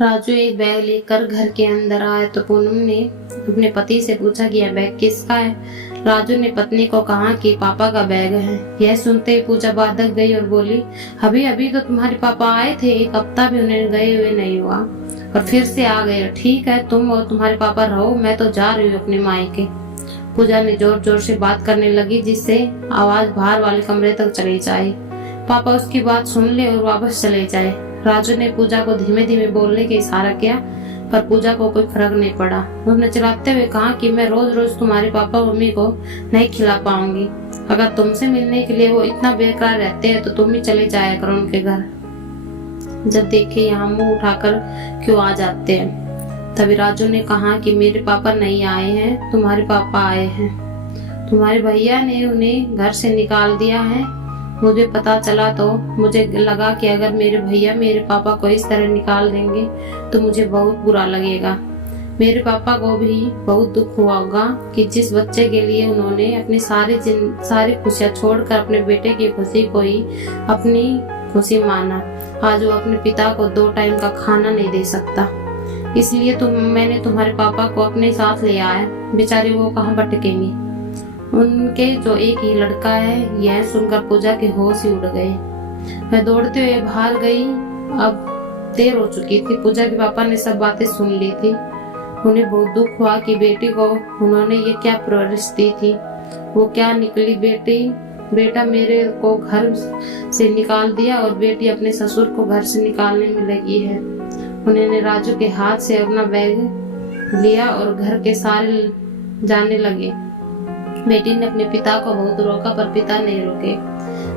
राजू एक बैग लेकर घर के अंदर आया तो पूनम ने अपने पति से पूछा कि यह बैग किसका है। राजू ने पत्नी को कहा कि पापा का बैग है। यह सुनते ही पूजा बाधक गई और बोली, अभी अभी तो तुम्हारे पापा आए थे, एक हफ्ता भी उन्हें गए हुए नहीं हुआ और फिर से आ गए। ठीक है, तुम और तुम्हारे पापा रहो, मैं तो जा रही हूँ अपने मायके। पूजा ने जोर जोर से बात करने लगी जिससे आवाज बाहर वाले कमरे तक चली जाए। पापा उसकी बात सुन ले और वापस चले जाए। राजू ने पूजा को धीमे धीमे बोलने का इशारा किया पर पूजा को कोई फर्क नहीं पड़ा। उसने चिल्लाते हुए कहा कि मैं रोज रोज तुम्हारे पापा मम्मी को नहीं खिला पाऊंगी। अगर तुमसे मिलने के लिए वो इतना बेकार रहते हैं तो तुम ही चले जाया करो उनके घर। जब देखे यहाँ मुंह उठाकर क्यों आ जाते हैं। तभी राजू ने कहा कि मेरे पापा नहीं आए हैं, तुम्हारे पापा आए हैं। तुम्हारे भैया ने उन्हें घर से निकाल दिया है। मुझे पता चला तो मुझे लगा कि अगर मेरे भैया मेरे पापा को इस तरह निकाल देंगे तो मुझे बहुत बुरा लगेगा। मेरे पापा को भी बहुत दुख हुआ होगा कि जिस बच्चे के लिए उन्होंने अपनी सारी खुशियां छोड़कर अपने बेटे की खुशी को ही अपनी खुशी माना, आज वो अपने पिता को 2 टाइम का खाना नहीं दे सकता। इसलिए मैंने तुम्हारे पापा को अपने साथ ले आया। बेचारे वो कहाँ भटकेंगे, उनके जो एक ही लड़का है। यह सुनकर पूजा के होश ही उड़ गए। मैं दौड़ते हुए बाहर गई। अब देर हो चुकी थी। पूजा के पापा ने सब बातें सुन ली थी। उन्हें बहुत दुख हुआ कि बेटी को उन्होंने ये क्या परवरिश दी थी। वो क्या निकली बेटा मेरे को घर से निकाल दिया और बेटी अपने ससुर को घर से निकालने में लगी है। उन्होंने राजू के हाथ से अपना बैग लिया और घर के सारे जाने लगे। बेटी ने अपने पिता को बहुत रोका पर पिता नहीं रुके।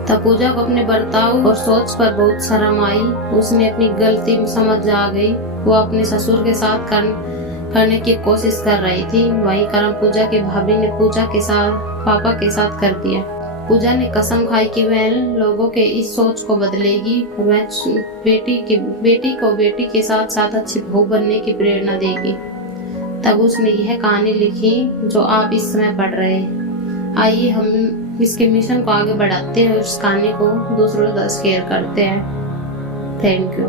तब पूजा को अपने बर्ताव और सोच पर बहुत शर्म आई। उसने अपनी गलती समझ आ गई। वो अपने ससुर के साथ करने की कोशिश कर रही थी। वही कर्म पूजा के भाभी ने पूजा के साथ पापा के साथ कर दिया। पूजा ने कसम खाई कि वह लोगों के इस सोच को बदलेगी। वह बेटी को बेटी के साथ साथ अच्छी बहू बनने की प्रेरणा देगी। तब उसने यह कहानी लिखी जो आप इस समय पढ़ रहे हैं। आइए हम इसके मिशन को आगे बढ़ाते हैं और इस कहानी को दूसरों के साथ शेयर करते हैं। Thank you.